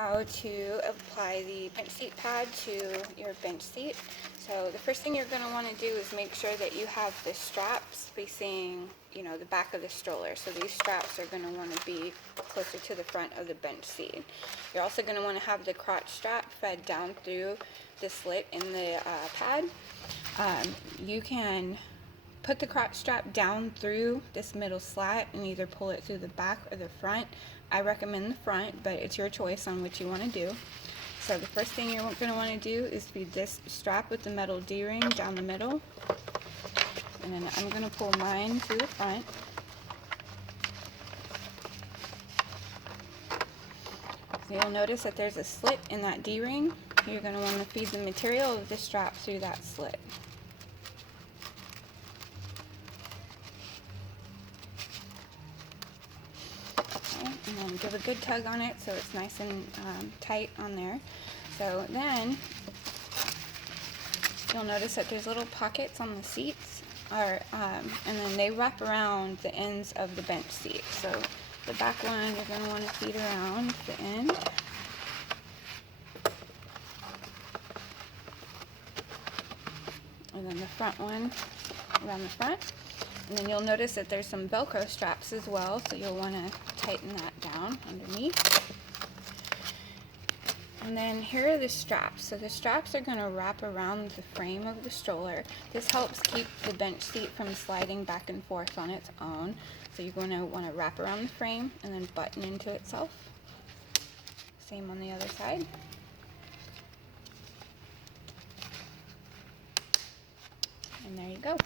how to apply the bench seat pad to your bench seat. So the first thing you're going to want to do is make sure that you have the straps facing, the back of the stroller. So these straps are going to want to be closer to the front of the bench seat. You're also going to want to have the crotch strap fed down through the slit in the pad. You can put the crotch strap down through this middle slat and either pull it through the back or the front. I recommend the front, but it's your choice on what you want to do. So the first thing you're going to want to do is feed this strap with the metal D-ring down the middle. And then I'm going to pull mine through the front. So you'll notice that there's a slit in that D-ring. You're going to want to feed the material of the strap through that slit. And then give a good tug on it so it's nice and tight on there. So then you'll notice that there's little pockets on the seats, and then they wrap around the ends of the bench seat. So the back one you're going to want to feed around the end. And then the front one around the front. And then you'll notice that there's some Velcro straps as well, so you'll want to tighten that down underneath. And then here are the straps. So the straps are going to wrap around the frame of the stroller. This helps keep the bench seat from sliding back and forth on its own. So you're going to want to wrap around the frame and then button into itself. Same on the other side. And there you go.